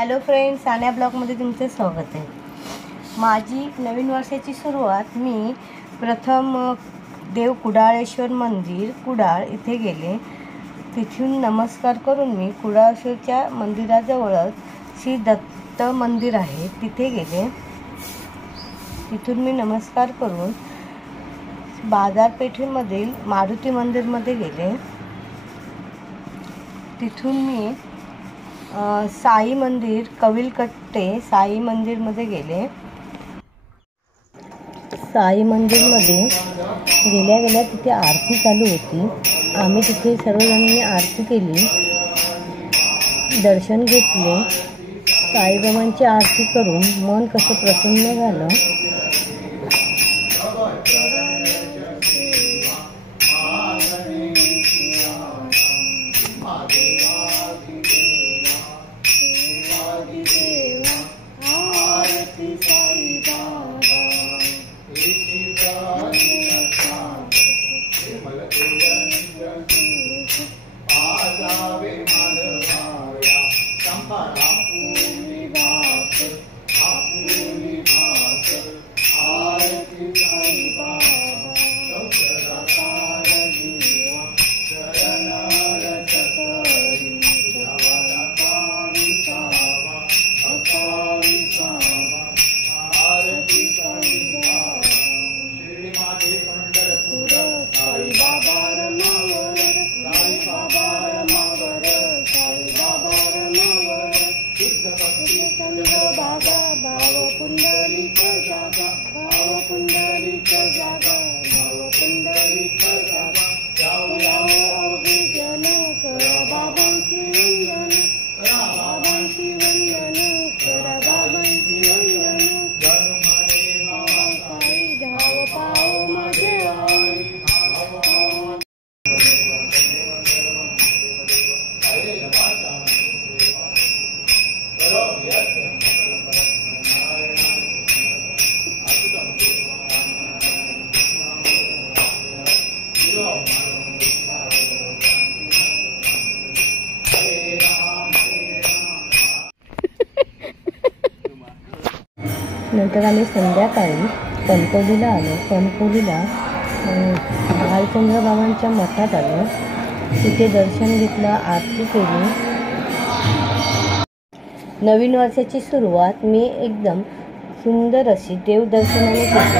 Hello friends, Sanya ब्लॉगमध्ये तुमचे स्वागत आहे। माझी नवीन वर्षाची सुरुवात मी प्रथम देव कुडाळेश्वर मंदिर कुडाळ इथे गेले। तिथून नमस्कार करून मी कुडाळेश्वरच्या मंदिराजवळच श्री दत्त मंदिर आहे तिथे गेले। तिथून मी नमस्कार करून बाजारपेठेमधील मारुती मंदिरमध्ये गेले। तिथून मी साई मंदिर कविलकट्टे साई मंदिरमध्ये गेले। साई मंदिरमध्ये गेल्या तिथे आरती चालू होती। आम्ही तिथे सर्वजणांनी आरती केली, दर्शन घेतले। साईबाबांची आरती करून मन कसं प्रसन्न झालं। नंतर आम्ही संध्याकाळी कणकवलीला आलो। कणकवलीला भालचंद्र बाबांच्या मठात आलो। तिथे दर्शन घेतलं, आरती केली। नवीन वर्षाची सुरुवात मी एकदम सुंदर अशी देवदर्शनाने केली।